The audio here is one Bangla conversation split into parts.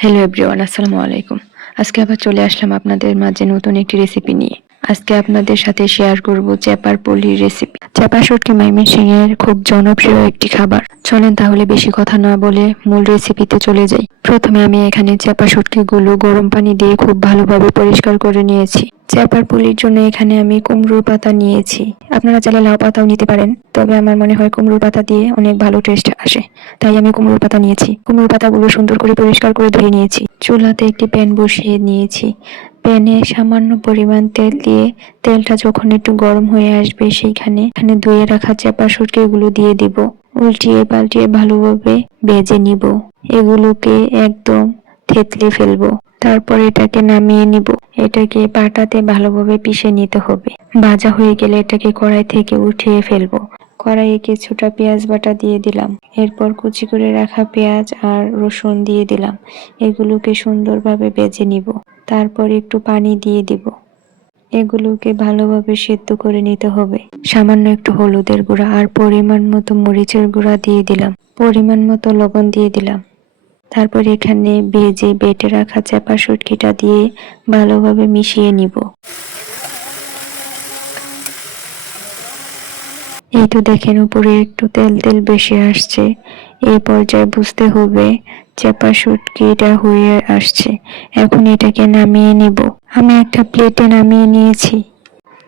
হ্যালো এভরিওয়ান, আসসালামু আলাইকুম। আজকে আবার চলে আসলাম আপনাদের মাঝে নতুন একটি রেসিপি নিয়ে। আজকে আপনাদের সাথে শেয়ার করব চেপার পলির রেসিপি। চেপা শুটকি ময়মনসিংহের খুব জনপ্রিয় একটি খাবার। চলেন তাহলে বেশি কথা না বলে মূল রেসিপিতে চলে যাই। প্রথমে আমি এখানে চেপা শুটকিগুলো গরম পানি দিয়ে খুব ভালোভাবে পরিষ্কার করে নিয়েছি। চেপার পলির জন্য এখানে আমি কুমড়োর পাতা নিয়েছি। আপনারা চাইলে লাউ পাতাও নিতে পারেন, তবে আমার মনে হয় কুমড়োর পাতা দিয়ে অনেক ভালো টেস্ট আসে, তাই আমি কুমড়োর পাতা নিয়েছি। কুমড়োর পাতাগুলো সুন্দর করে পরিষ্কার করে ধুয়ে নিয়েছি। চুলাতে একটি প্যান বসিয়ে নিয়েছি। প্যানে সামান্য পরিমাণ তেল দিয়ে তেলটা যখন একটু গরম হয়ে আসবে সেইখানে ধুয়ে রাখা চেপা শুটকিগুলো দিয়ে দিব। উল্টিয়ে পাল্টিয়ে ভালোভাবে ভেজে নিব। এগুলোকে একদম থেতলে ফেলবো। তারপর এটাকে নামিয়ে নিব। এটাকে পাটাতে ভালোভাবে পিষে নিতে হবে। ভাজা হয়ে গেলে এটাকে কড়াই থেকে উঠিয়ে ফেলবো। কড়াইয়ে কিছুটা পেঁয়াজ বাটা দিয়ে দিলাম। এরপর কুচি করে রাখা পেঁয়াজ আর রসুন দিয়ে দিলাম। এগুলোকে সুন্দরভাবে ভেজে নিব। তারপর একটু পানি দিয়ে দিব। এগুলোকে ভালোভাবে সেদ্ধ করে নিতে হবে। সামান্য একটু হলুদের গুঁড়া আর পরিমাণ মতো মরিচের গুঁড়া দিয়ে দিলাম। পরিমাণ মতো লবণ দিয়ে দিলাম। তারপর এখানে ভেজে বেটে রাখা চেপা শুটকিটা দিয়ে ভালোভাবে মিশিয়ে নিব। এই তো দেখেন উপরে একটু তেল তেল বেশি আসছে। এই পর্যায়ে বুঝতে হবে চেপা শুটকিটা হয়ে আসছে। এখন এটাকে নামিয়ে নিব। আমি একটা প্লেটে নামিয়ে নিয়েছি।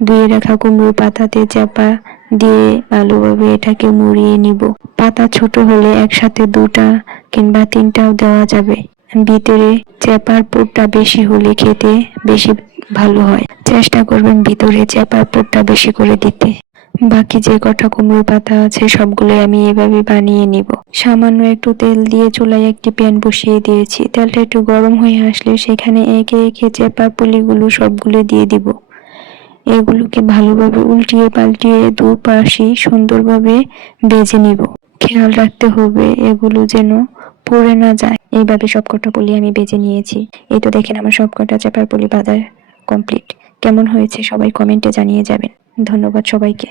ধুয়ে রাখা কুমড়োর পাতাতে চাপা দিয়ে ভালোভাবে এটাকে মুড়িয়ে নিব। পাতা ছোট হলে একসাথে দুটা কিংবা তিনটাও দেওয়া যাবে। ভিতরে চেপার পুরটা বেশি হলে খেতে বেশি ভালো হয়। চেষ্টা করবেন ভিতরে চেপার পুরটা বেশি করে দিতে। বাকি যে কটা কুমড়োর পাতা আছে সবগুলো আমি এভাবে বানিয়ে নিব। সামান্য একটু তেল দিয়ে চুলায় একটি প্যান বসিয়ে দিয়েছি। তেলটা একটু গরম হয়ে আসলে সেখানে একে একে চেপার পুলিগুলো সবগুলো দিয়ে দিব। এগুলোকে ভালোভাবে উল্টিয়ে পাল্টিয়ে দুপাশই সুন্দরভাবে ভেজে নিব। খেয়াল রাখতে হবে এগুলো যেন পুড়ে না যায়। এইভাবে সবকটা পুলি আমি ভেজে নিয়েছি। এই তো দেখেন আমার সবকটা চেপার পুলি ভাজা কমপ্লিট। কেমন হয়েছে সবাই কমেন্টে জানিয়ে যাবেন। ধন্যবাদ সবাইকে।